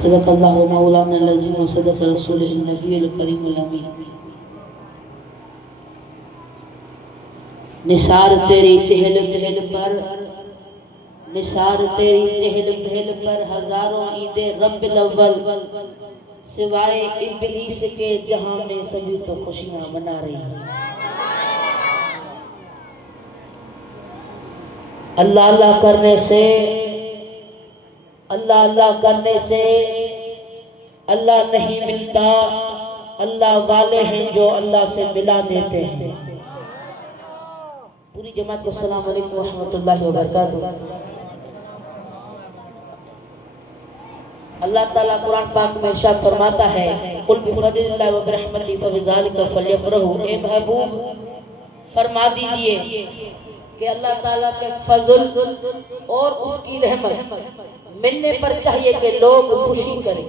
सदक़ल्लाहु मौलाना अज़ीम व सदक़ रसूलुहुन नबीयुल करीमुल अमीन। निसार तेरी चहल पहल पर, निसार तेरी चहल पहल पर हजारों ईदे रब्बिल अव्वल, सिवाय इब्लीस के जहां में सभी तो खुशियां मना रही हैं। अल्लाह अल्लाह करने से, अल्लाह अल्लाह करने से अल्लाह नहीं मिलता, अल्लाह वाले हैं जो अल्लाह से मिला देते हैं। पूरी जमात को अस्सलाम वालेकुम व रहमतुल्लाहि व बरकातुहू। अल्लाह ताला कुरान पाक में इरशाद फरमाता है, कुल बिफज़लिल्लाहि व बिरहमतिही फबिज़ालिका फलयफ़रहू। ए महबूब फरमा दीजिए कि अल्लाह ताला के फजल और उसकी रहमत मिलने पर चाहिए कि लोग खुशी करें।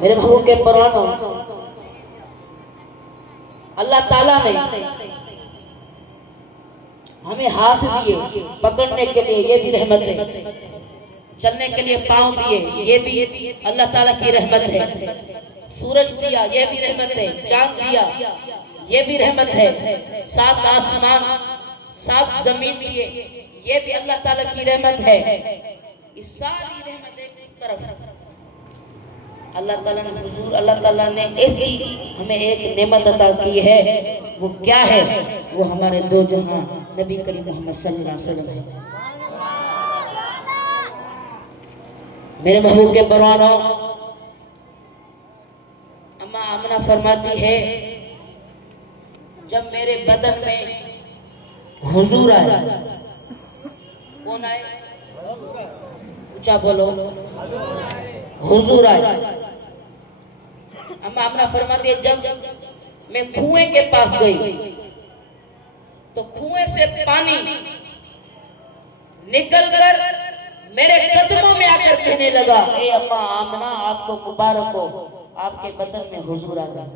मेरे महबूब के परवानों, अल्लाह ताला ने हमें हाथ दिए पकड़ने के लिए, ये भी रहमत है। चलने के लिए पांव दिए, ये भी अल्लाह ताला की रहमत है। सूरज दिया, ये भी रहमत है। चांद दिया, ये भी रहमत है। 7 आसमान 7 जमीन दिए, ये भी अल्लाह ताला की रहमत है। इस सारी रहमत एक तरफ अल्लाह ताला ने हुजूर, अल्लाह ताला ने ऐसी हमें एक नेमत अता की है। वो क्या है? वो हमारे दो जहां नबी करीम मोहम्मद सल्लल्लाहु अलैहि वसल्लम है। मेरे महबूब के परवानों, अम्मा आमना फरमाती है, जब मेरे बदन में हुजूर आए, कौन आए? ऊंचा बोलो, हुजूर आए। अम्मा आमना फरमाती है, जब मैं कुएं के पास गई तो कुएं से पानी निकलकर मेरे कदमों में आकर कहने लगा, ए अम्मा आमना, आपको मुबारक हो, आपके बदन में हुजूर आ गए,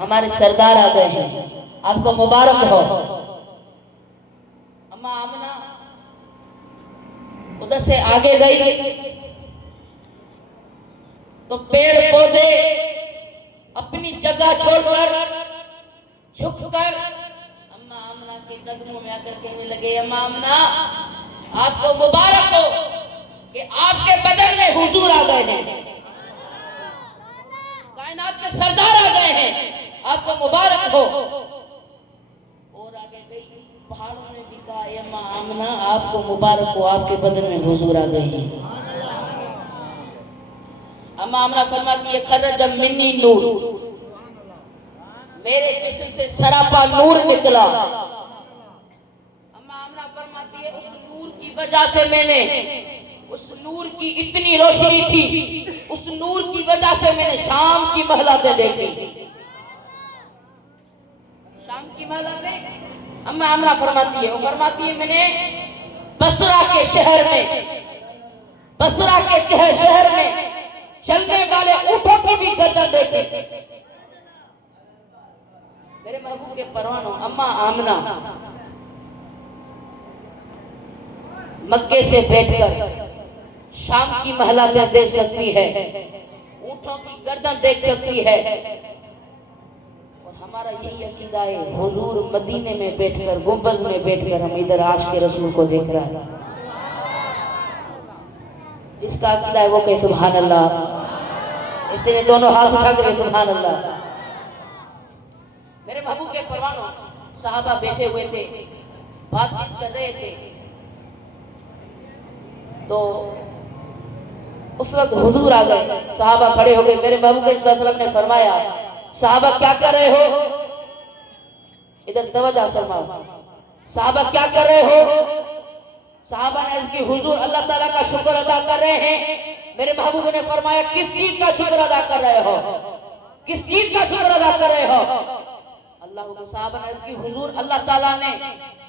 हमारे सरदार आ गए हैं, आपको मुबारक हो। अम्मा आमना उधर से आगे गई तो पेड़ पौधे अपनी जगह छोड़कर झुककर अम्मा आमना के कदमों में आकर कहने लगे, अम्मा आमना, आपको मुबारक हो कि आपके बदन में हुजूर आ गए हैं, कायनात के सरदार आ गए हैं, आपको मुबारक हो। और आगे गई, पहाड़ों ने भी कहा, अम्मा आमना, आपको मुबारक हो, आपके बदन में हुजूर आ गए हैं। अम्मा आमना फरमाती है, खरज मिन्नी नूर, मेरे जिस्म से सरापा नूर निकला। अम्मा आमना फरमाती है, उस नूर की वजह से मैंने, उस नूर की इतनी रोशनी थी, उस नूर की वजह से मैंने शाम की महलातें देखी। शाम की महलातें अम्मा आमना फरमाती है, वो फरमाती है, मैंने बसरा के शहर में, बसरा के शहर में चलने वाले ऊंटों की भी गर्दन देखे। मेरे महबूब के परवानों, अम्मा आमना मक्के से बैठकर शाम की महलातें देख सकती है, ऊंटों की गर्दन देख सकती है। और हमारा यही अकीदा है, हुजूर मदीने में बैठकर, गुंबज में बैठकर हम इधर आशिक के रसूल को देख रहा है। जिसका अकीदा है वो कहे सुभान अल्लाह, इसने दोनों हाथ उठा कर सुभान अल्लाह। मेरे महबूब के परवानों, सहाबा बैठे हुए थे, बातचीत कर रहे थे, तो उस वक्त हुजूर आ गए, सहाबा खड़े हो गए। मेरे महबूब सल्लल्लाहु अलैहि वसल्लम ने फरमाया, सहाबा क्या कर रहे हो? इधर तवज्जो फरमाओ, सहाबा क्या कर रहे हो? सहाबा ने अर्ज़ की, हुजूर अल्लाह ताला का शुक्र अदा कर रहे हैं। मेरे महबूब ने फरमाया, किस चीज का शुक्र अदा कर रहे हो? किस चीज का शुक्र अदा कर रहे हो? अल्लाह को। सहाबा ने अर्ज़ की, हुजूर अल्लाह ताला ने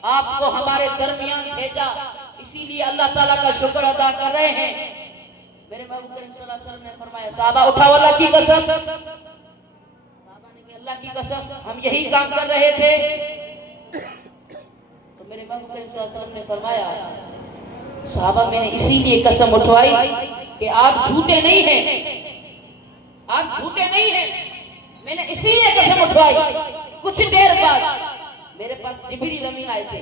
आपको हमारे दरमियान भेजा, इसीलिए अल्लाह ताला का शुक्र अदा कर रहे हैं। मेरे महबूब करीम सल्लल्लाहु अलैहि वसल्लम ने फरमाया, सहाबा उठाओ अल्लाह की कसम। सहाबा ने कहा, अल्लाह की कसम हम यही काम कर रहे थे। तो मेरे महबूब करीम सल्लल्लाहु अलैहि वसल्लम ने फरमाया, सहाबा मैंने इसीलिए कसम उठवाई कि आप झूठे नहीं हैं, आप झूठे नहीं हैं, मैंने इसीलिए कसम उठवाई। कुछ देर बाद मेरे पास जिब्रील अमीन आए थे।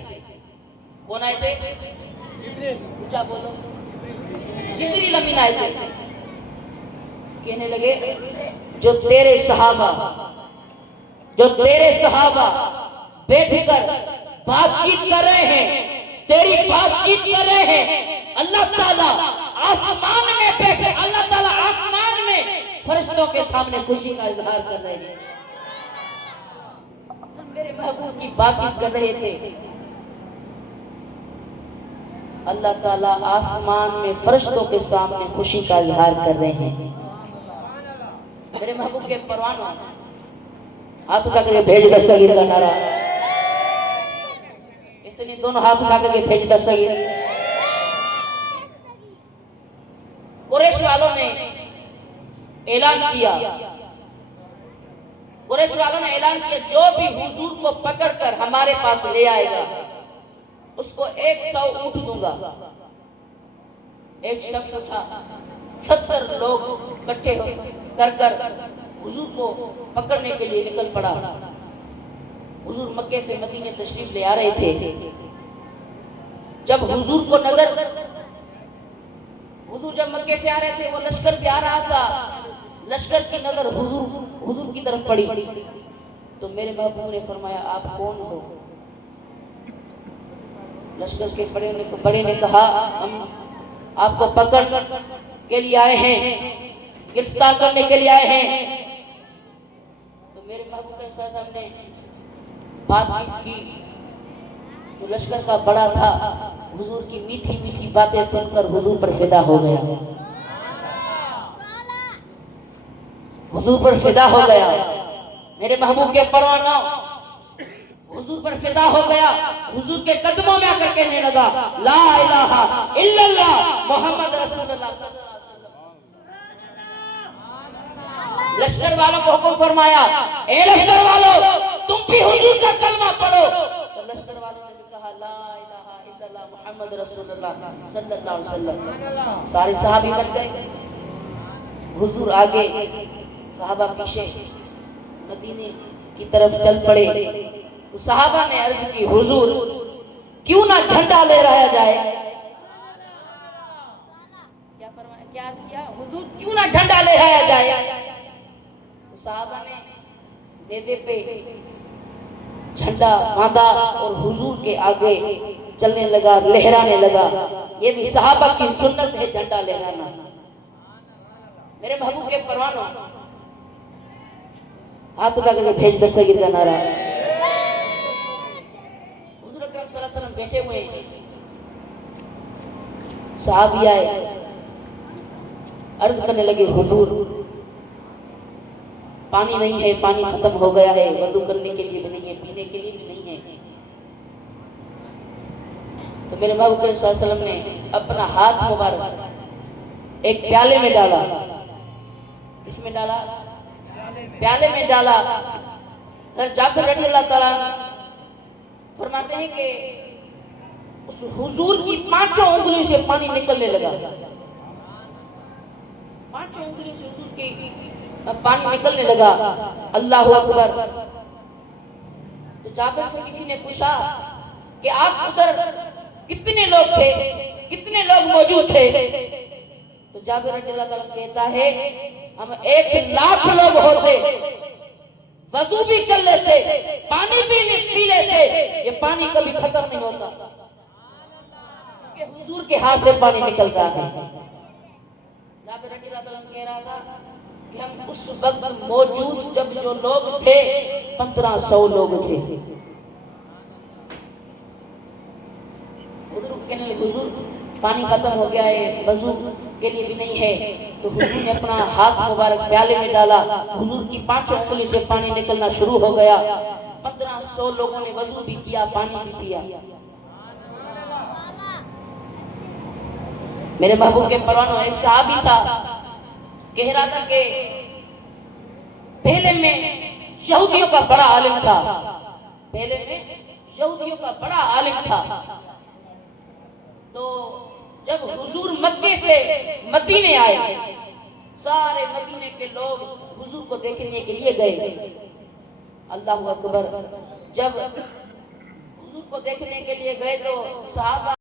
कौन आए थे? ऊंचा बोलो। जिब्रील अमीन आए थे। कहने लगे, जो तेरे सहाबा बैठकर बातचीत कर रहे हैं, तेरी बातचीत कर रहे हैं, अल्लाह ताला आसमान में बैठे, अल्लाह ताला आसमान में फरिश्तों के सामने खुशी का इजहार कर रहे हैं। मेरे महबूब की बातचीत कर रहे थे, अल्लाह ताला आसमान में फरिश्तों के सामने खुशी का इजहार कर रहे हैं। मेरे महबूब के परवानों, हाथ उठा करके भेज दस्तगीर का नारा, इसने दोनों हाथ उठा करके भेज दस्तगीर। कुरैश वालों ने ऐलान किया, जो भी हुजूर को पकड़कर हमारे पास ले आएगा उसको 100 ऊंट दूंगा। एक शख्स था, 70 लोग इकट्ठे कर हुजूर को पकड़ने के लिए निकल पड़ा। हुजूर मक्के से मदीने तशरीफ ले आ रहे थे। जब हुजूर जब मक्के से आ रहे थे, वो लश्कर पे आ रहा था, लश्कर की नजर हुजूर की तरफ पड़ी तो मेरे महबूब ने फरमाया, आप कौन हो? लश्कर के बड़े ने कहा, हम आपको पकड़ के लिए आए हैं, गिरफ्तार करने के लिए आए हैं। तो मेरे महबूब के साथ ने बातचीत की। जो लश्कर का बड़ा था, हुजूर की मीठी मीठी बातें सुनकर हुजूर पर फिदा हो गया, हुजूर पर फिदा हो गया। मेरे महबूब के परवाना हुजूर पर फिदा हो गया, हुजूर के कदमों में आकर कहने लगा, ला इलाहा इल्लल्लाह मोहम्मद रसूलुल्लाह सल्लल्लाहु अलैहि वसल्लम। लश्कर वालों को हुक्म फरमाया, ए लश्कर वालों, तुम भी हुजूर का कलमा पढ़ो। तो लश्कर वालों ने भी कहा, ला इलाहा इल्लल्लाह मोहम्मद रसूलुल्लाह सल्लल्लाहु अलैहि वसल्लम। सारे सहाबी बन गए, हुजूर आगे, सहाबा पीछे, मदीने की तरफ चल पड़े। तो सहाबा ने अर्ज की, हुजूर क्यों ना झंडा ले रहा जाए? क्या फरमाया, क्या अर्ज किया? हुजूर क्यों ना झंडा ले रहा जाए? तो सहाबा ने नेज़े पे झंडा बांधा और हुजूर के आगे चलने लगा, लहराने लगा। ये भी सहाबा की सुन्नत है, झंडा लहराना। मेरे महबूब के परवानों, हाथ उठा करके भेज दस्तगीर का नारा। हुजूर अकरम सल्लल्लाहु अलैहि वसल्लम बैठे हुए हैं, सहाबी आए, अर्ज करने लगे, हुजूर पानी नहीं है, पानी खत्म हो गया है, वजू करने के लिए भी नहीं है, पीने के लिए भी नहीं है। तो मेरे महबूब सल्लल्लाहु अलैहि वसल्लम ने अपना हाथ मुबारक एक प्याले में डाला। इसमें डाला, प्याले में डाला। जाफर रज़ियल्लाहु ताला फरमाते हैं कि उस हुजूर की 5 उंगलियों से पानी निकलने लगा। 5 उंगलियों से हुजूर की पानी निकलने लगा। अल्लाहु अकबर। तो जाफर से किसी ने पूछा कि आप उधर कितने लोग थे, कितने लोग मौजूद थे? तो जाबिर रज़ियल्लाहु ताला कहता है, हम 1 लाख लोग होते, वजू भी कर लेते, पानी भी पी लेते, ये पानी कभी खत्म नहीं होता, क्योंकि हुजूर के हाथ से पानी निकल रहा है। जाबिर रज़ियल्लाहु ताला कह रहा था कि हम उस वक्त मौजूद जब जो लोग थे 1500 लोग थे। कहने लगे, हुजूर पानी खत्म हो गया है, वजू के लिए भी नहीं है। तो हुजूर ने अपना हाथ मुबारक प्याले में डाला, हुजूर की 5 उंगली से पानी निकलना शुरू हो गया। 1500 लोगों ने वजू भी किया, पानी भी पिया। मेरे महबूब के परवानों, एक सहाबी था, कह रहा था कि पहले में यहूदियों का बड़ा आलिम था, पहले में यहूदियों का बड़ा आलिम था। तो जब हुजूर मक्के से मदीने आए, सारे मदीने के लोग हुजूर को देखने के लिए गए। अल्लाहु अकबर। जब हुजूर को देखने के लिए गए तो सहाबा